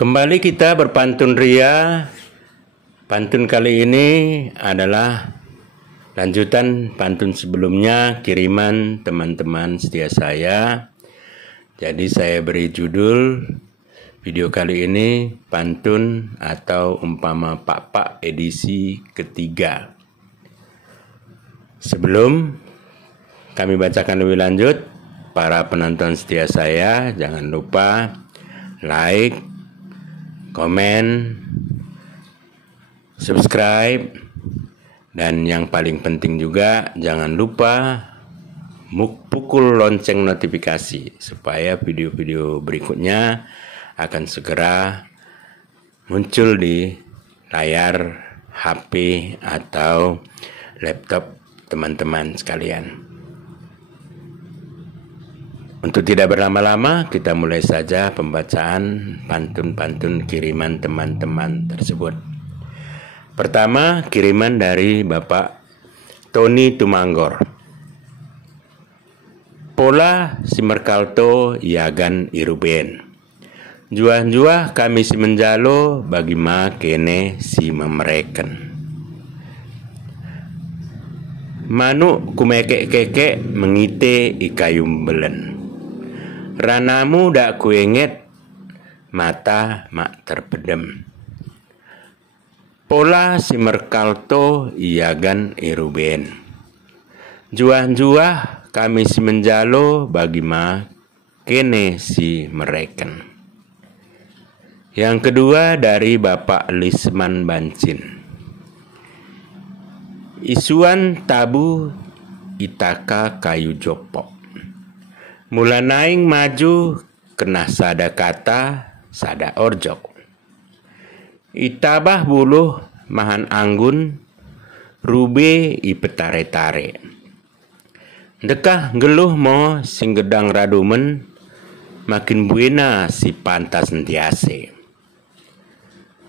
Kembali kita berpantun ria. Pantun kali ini adalah lanjutan pantun sebelumnya, kiriman teman-teman setia saya. Jadi saya beri judul video kali ini pantun atau umpama pak-pak edisi ketiga. Sebelum kami bacakan lebih lanjut, para penonton setia saya jangan lupa like, komen, subscribe, dan yang paling penting juga jangan lupa pukul lonceng notifikasi supaya video-video berikutnya akan segera muncul di layar HP atau laptop teman-teman sekalian. Untuk tidak berlama-lama, kita mulai saja pembacaan pantun-pantun kiriman teman-teman tersebut. Pertama, kiriman dari Bapak Tony Tumanggor. Pola si merkalto iagan iruben. Juah-juah kami si menjalo bagi ma kene si memereken. Manuk kumekek-kekek mengite ikayum belen. Ranamu dak kuenget, mata mak terpedem. Pola si merkalto iagan iruben. Juah-juah kami si menjalo bagi ma kene si mereken. Yang kedua dari Bapak Lisman Bancin. Isuan tabu itaka kayu jopok. Mula naing maju kena sada kata sada orjok. Itabah buluh mahan anggun rube ipetare-tare. Dekah geluh mo sing gedang radumen makin buena si pantas sentiase.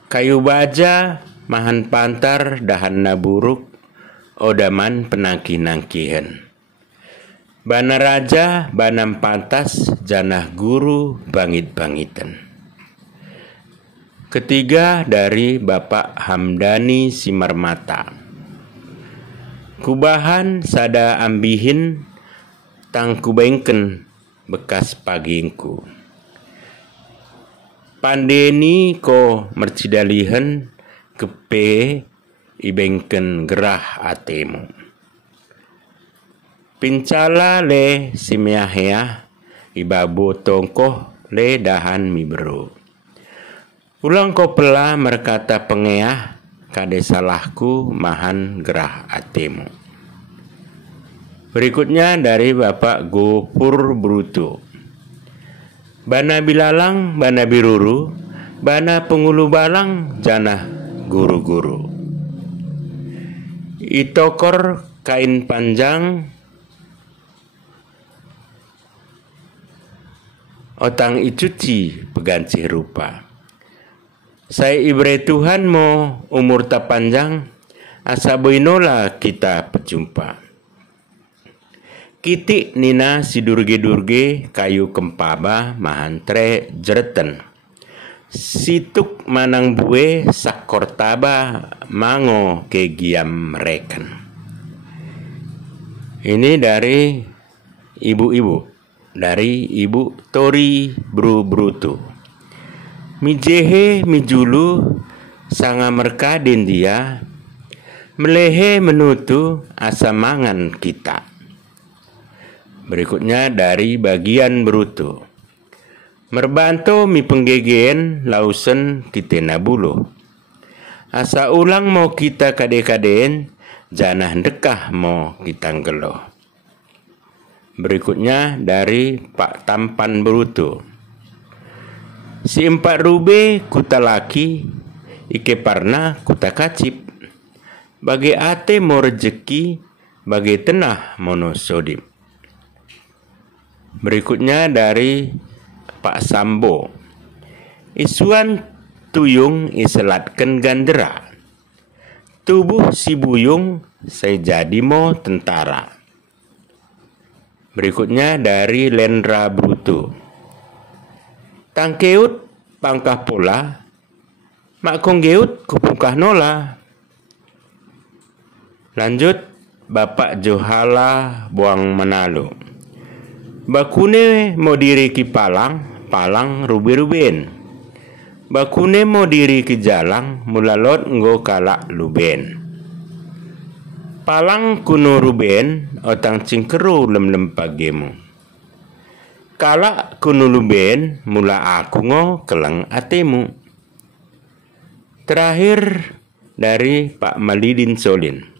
Kayu baja mahan pantar dahan naburuk odaman penangki-nangkihen. Bana raja banam pantas janah guru bangit-bangitan. Ketiga dari Bapak Hamdani Simarmata. Kubahan sada ambihin tang kubengken bekas pagingku. Pandeni ko mercidalihen kepe ibengken gerah atemu. Pincala le simiahea ibabu tongkoh le dahan mibro. Ulang ko pela merkata pengeah kade salahku mahan gerah atemu. Berikutnya dari Bapak Gopur Bruto. Bana bilalang, bana biruru, bana pengulu balang, janah guru-guru. Itokor kain panjang, otang icuci pegancih rupa. Saya ibre Tuhan mo umur tak panjang, asa boinola kita pejumpa. Kitik nina si durge-durge kayu kempaba mahantre jereten. Situk manang bue sakor taba mango kegiam mereken. Ini dari ibu-ibu. Dari Ibu Tori Bruto. Mijehe mijulu sanga merkadin dia, melehe menutu asa mangan kita. Berikutnya dari bagian Bruto. Merbanto mi penggegen lausen kitena bulu. Asa ulang mau kita kade-kadeen, janah dekah mau kita geloh. Berikutnya dari Pak Tampan Bruto. Si empat rube kuta laki, ike parna kuta kacip. Bagi ate mau rejeki, bagi tenah monosodip. Berikutnya dari Pak Sambo. Isuan tuyung iselatkan gandera. Tubuh si buyung saya jadi mau tentara. Berikutnya dari Lendra Bruto. Tangkeut pangkah pola, mak kong geut kupungkah nola. Lanjut, Bapak Johala buang Manalo. Bakune mau diri ki palang, palang rubi-rubin. Bakune mau diri ki jalang, mulalot nggo kalak luben. Palang kuno ruben, otang cingkeru lem-lem pagemu. Kalak kuno luben, mula aku ngo kelang atemu. Terakhir dari Pak Malidin Solin.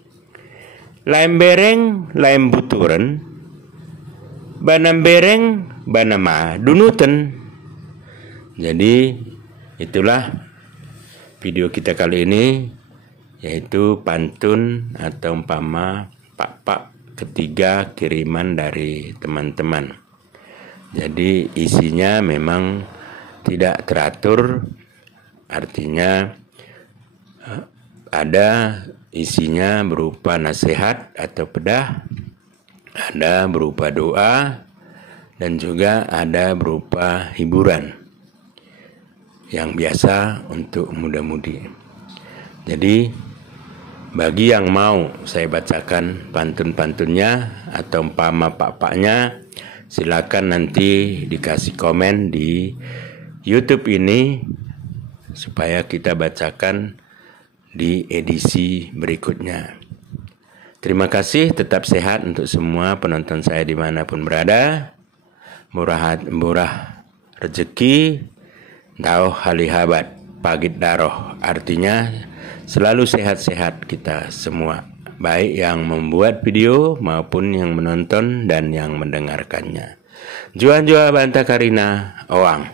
Laem bereng, laem buturen, banam bereng, banama dunuten. Jadi itulah video kita kali ini, yaitu pantun atau umpama pak-pak ketiga kiriman dari teman-teman. Jadi isinya memang tidak teratur, artinya ada isinya berupa nasihat atau pedah, ada berupa doa, dan juga ada berupa hiburan yang biasa untuk muda-mudi. Jadi bagi yang mau saya bacakan pantun-pantunnya atau umpama pak-paknya, silakan nanti dikasih komen di YouTube ini supaya kita bacakan di edisi berikutnya. Terima kasih, tetap sehat untuk semua penonton saya dimanapun berada. Murah rezeki, dauh halihabat, pagit daroh. Artinya selalu sehat-sehat kita semua, baik yang membuat video maupun yang menonton dan yang mendengarkannya. Jua Banta Karina, Owang.